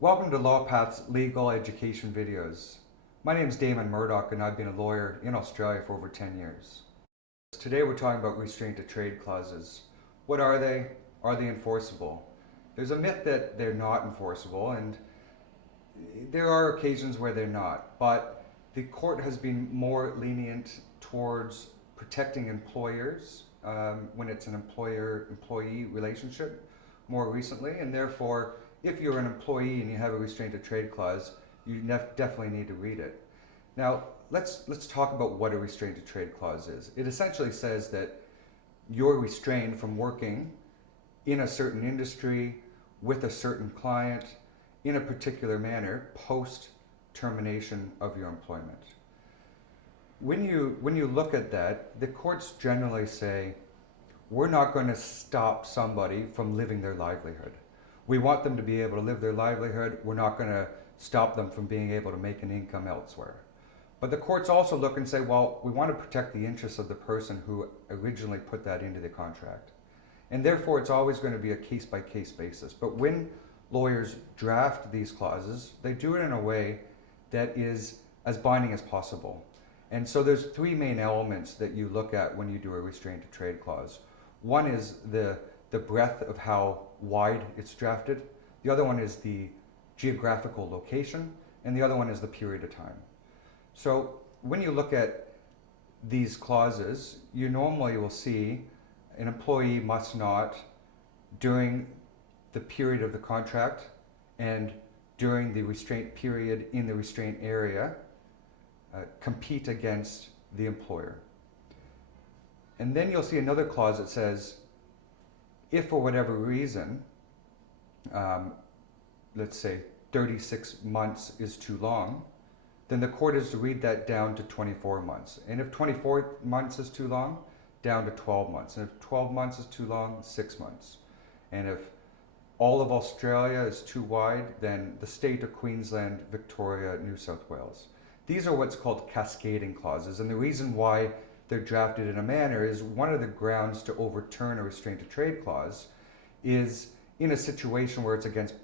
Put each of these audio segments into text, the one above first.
Welcome to LawPath's legal education videos. My name is Damon Murdoch and I've been a lawyer in Australia for over 10 years. Today we're talking about restraint of trade clauses. What are they? Are they enforceable? There's a myth that they're not enforceable, and there are occasions where they're not, but the court has been more lenient towards protecting employers when it's an employer-employee relationship more recently, and therefore if you're an employee and you have a restraint of trade clause, you definitely need to read it. Now, let's talk about what a restraint of trade clause is. It essentially says that you're restrained from working in a certain industry with a certain client in a particular manner post termination of your employment. When you look at that, the courts generally say, we're not going to stop somebody from living their livelihood. We want them to be able to live their livelihood. We're not going to stop them from being able to make an income elsewhere. But the courts also look and say, well, we want to protect the interests of the person who originally put that into the contract. And therefore, it's always going to be a case-by-case basis. But when lawyers draft these clauses, they do it in a way that is as binding as possible. And so there's three main elements that you look at when you do a restraint of trade clause. One is the breadth of how wide it's drafted. The other one is the geographical location, and the other one is the period of time. So when you look at these clauses, you normally will see an employee must not, during the period of the contract and during the restraint period in the restraint area, compete against the employer. And then you'll see another clause that says, if for whatever reason, let's say 36 months is too long, then the court is to read that down to 24 months. And if 24 months is too long, down to 12 months. And if 12 months is too long, 6 months. And if all of Australia is too wide, then the state of Queensland, Victoria, New South Wales. These are what's called cascading clauses. And the reason why they're drafted in a manner is one of the grounds to overturn a restraint of trade clause is in a situation where it's against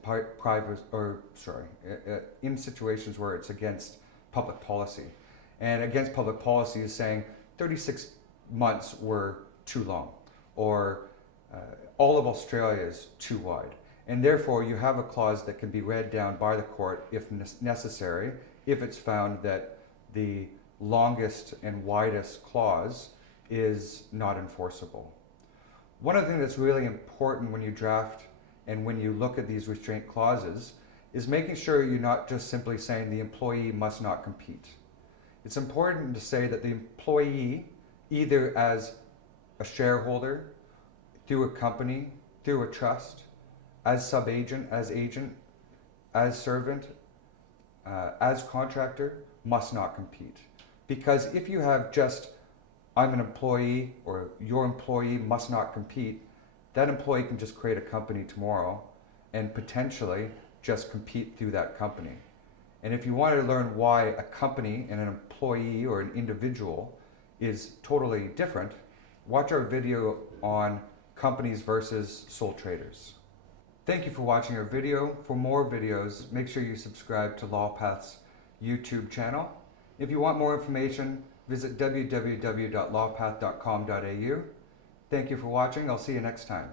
in situations where it's against public policy. And against public policy is saying 36 months were too long, or all of Australia is too wide. And therefore you have a clause that can be read down by the court if necessary, if it's found that the longest and widest clause is not enforceable. One other thing that's really important when you draft and when you look at these restraint clauses is making sure you're not just simply saying the employee must not compete. It's important to say that the employee, either as a shareholder, through a company, through a trust, as subagent, as agent, as servant, as contractor, must not compete. Because if you have just, I'm an employee or your employee must not compete, that employee can just create a company tomorrow and potentially just compete through that company. And if you want to learn why a company and an employee or an individual is totally different, watch our video on companies versus sole traders. Thank you for watching our video. For more videos, make sure you subscribe to LawPath's YouTube channel. If you want more information, visit www.lawpath.com.au. Thank you for watching. I'll see you next time.